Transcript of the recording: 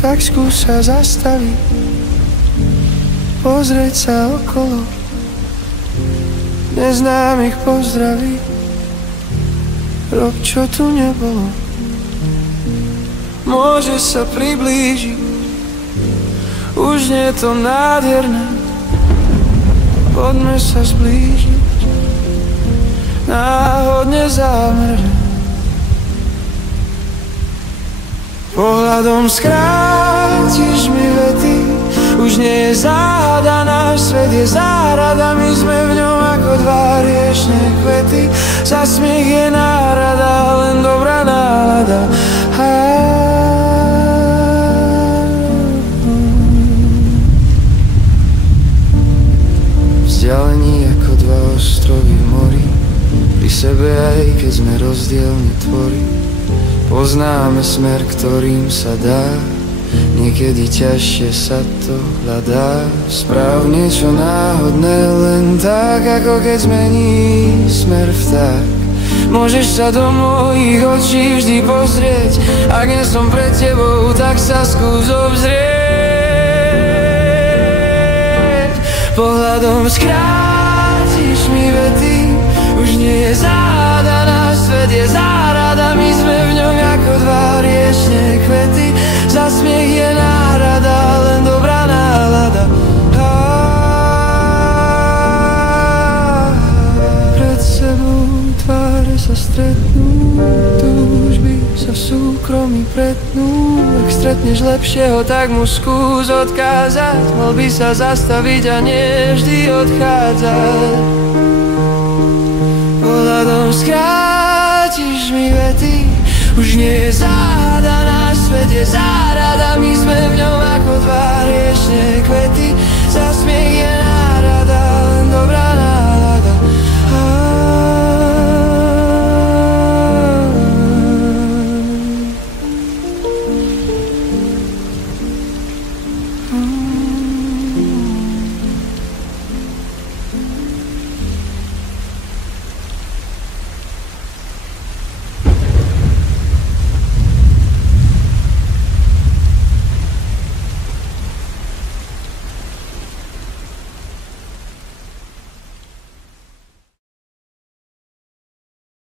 tak skús sa zastaviť, pozrieť sa okolo, neznámych pozdraviť, rob čo tu nebolo. Môže sa priblížiť, už nie je to nádherné, poďme sa zblížiť, náhodne zámerne. Pohľadom skrátiš mi vety, už nie je záhada, náš svet je záhrada, my sme v ňom ako dva riešne kvety. Za smiech je nárada, len dobrá nálada. Vzdialení ako dva ostrovy v mori, pri sebe aj keď sme rozdielne tvorí. Poznáme smer, ktorým sa dá, niekedy ťažšie sa to hľadá. Správ niečo náhodné, len tak, ako keď zmení smer vták. Môžeš sa do mojich očí vždy pozrieť, ak nie som pred tebou, tak sa skús obzrieť. Pohľadom skrátiš mi vety, už nie je záhada, náš svet je záhrada, my sme v ňom ako dva riešne kvety. Za smiech je náhrada, len dobrá nálada. Pred sebou tváre sa stretnú, túžby sa v súkromí pretnú. Ak stretneš lepšieho, tak mu skús odkázať, mal by sa zastaviť a nie vždy odchádzať. Pohľadom skrátiš mi vety, už nie je záhada,